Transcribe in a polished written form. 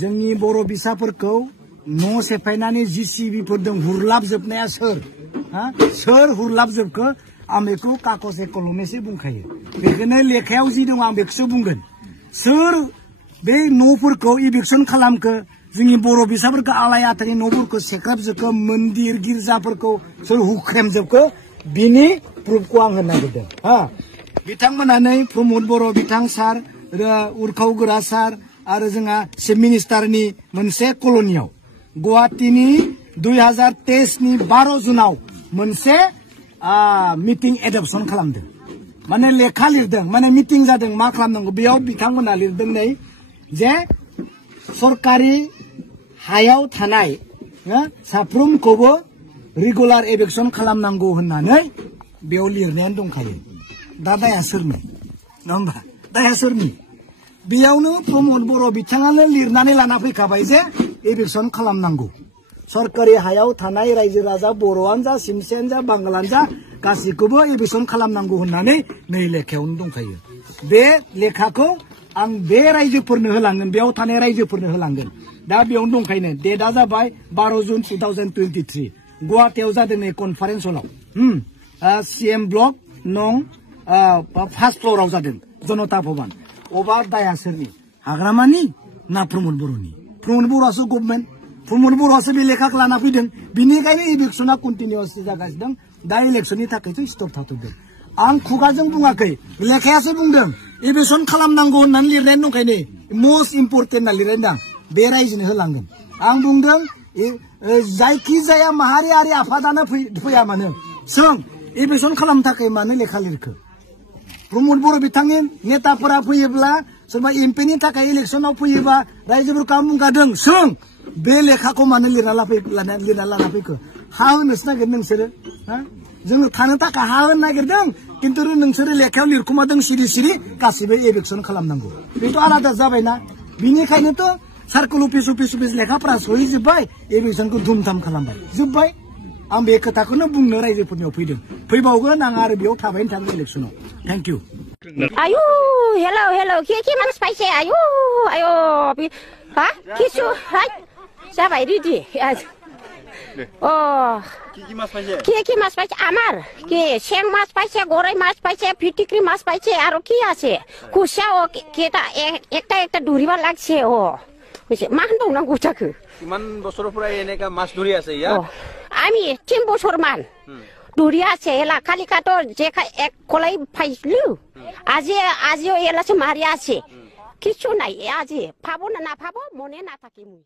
जोंनि बर' बिसाफोरखौ न' सेफायनानै जिसिबिफोरजों हुरलाबजोबनाया सोर हुरलाबजोबखो आं बेखौ कागजे कलमेसो बुंखायो बेखौनो लेखायाव जि दं आं बेखौसो बुंगोन सोर बे न'फोरखौ इभिक्सन खालामखो जोंनि बर' बिसाफोरखौ आलाय आथानि न'फोरखौ सेख्राबजोबखो मन्दिर गिर्जाफोरखौ सोर हुख्रेमजोबखो बिनि प्रुफखौ आं होनो नागिरदों बिथांमोनानै प्रमद बर' बिथां सार उरखाव गोरा सार आरो जोंहा चिफ मिनिस्टारनि मोनसे कल'नियाव गुवाहाटीनि 2023 नि 12 जुनाव मोनसे मिटिं एडप्शन खालामदों माने लेखा लिरदों माने मिटिं जादों मा खालामनांगौ बेयाव बिथांमोना लिरदों नै जे सरकारि हायाव थानाय साफ्रोमखौबो रेगुलार एभिक्सन खालामनांगौ होननानै बेयाव लिरनायानो दंखायो दा दाया सोरनि नङा होमबा दाया सोरनि बेयावनो प्रमद बर' बिथाङानो लिरनानै लाना फैखाबाय जे एभिक्सन खालामनांगौ सरकारि हायाव थानाय रायजो राजा बर'आनो जा सिमसेयानो जा बांगालानो जा गासैखौबो एभिक्सन खालामनांगौ होननानै नै लेखायावनो दंखायो बे लेखाखौ आं बे रायजोफोरनो होलांगोन बेयाव थानाय रायजोफोरनो होलांगोन दा बेयावनो दंखायनो डेटआ जाबाय 12 जुन 2023 गुवाहाटीयाव जादों नै कनफारेन्स हलाव CM ब्लक नं फार्स्ट फ्ल'राव जादों जनता भवन अबा दाया सोरनि हाग्रामानि ना प्रमद बर'नि प्रमद बर'आसो गभर्नमेन्ट प्रमद बर'आसो बे लेखाखौ लाना फैदों बिनिखायनो इभिक्सना कन्टिनिउअस जागासिनो दं दा इलेक्सननि थाखायसो स्टप थाथ'दों आं खुगाजों बुङाखै लेखायासो बुंदों इभिक्सन खालामनांगौ होननानै लिरनाय दंखायनो मस्ट इम्परटेन्ट होनना लिरनाय दं बे रायजोनो होलांगोन आं बुंदों जायखिजाया माहारियारि आफादानो फैया मानो सों इभिक्सन खालामनो थाखाय मानो लेखा लिरखो प्रमद बर' बिथांनि नेताफोरा फैयोब्ला सोरबा एमपिनि थाखाय इलेक्सनाव फैयोबा रायजोफोरखौ आं बुंखादों सों बे लेखाखौ मानो लिरना लाना फैखो हा होनोसो नागिरदों नोंसोरो जोङो थानो थाखाय हा होनो नागिरदों खिन्थु नोंसोरो लेखायाव लिरखुमादों सिरि सिरि गासिबो एभिक्सन खालामनांगौ बेथ' आलादा जाबायना बिनिखायनोथ' सार्कोल अफिस लेखाफोरा सहैजोब्बाय एभिक्सनखौ धुमधाम खालामबाय जोब्बाय आं बे खोथाखौनो बुंनो रायजोफोरनियाव फैदों फैबावगोन आं आरो बेयाव थाबायनो थागोन इलेक्सनाव थेंक इउ आयु हेलौ के मानसि फायसे आयु किसु जाबाय रेडि কি মাছ পাইছে আমার কি শ্যাং মাছ পাইছে গরই মাছ পাইছে ফিটিকরি মাছ পাইছে আর কি আছে কুসা ও কেটা একটা ধরিবা লাগছে ও কইছে মা হন্দং না গুছাকো কিমান বছৰৰ পৰা এনেকা মাছ ধৰি আছে ইয়া আমি 3 বছর মান ধরি আছে এলা কালিকাটো যে এক কলাই পাইছলু আজিও এলাছে মারি আছে কিছু নাই আজি পাবো না পাবো মনে না থাকি মুই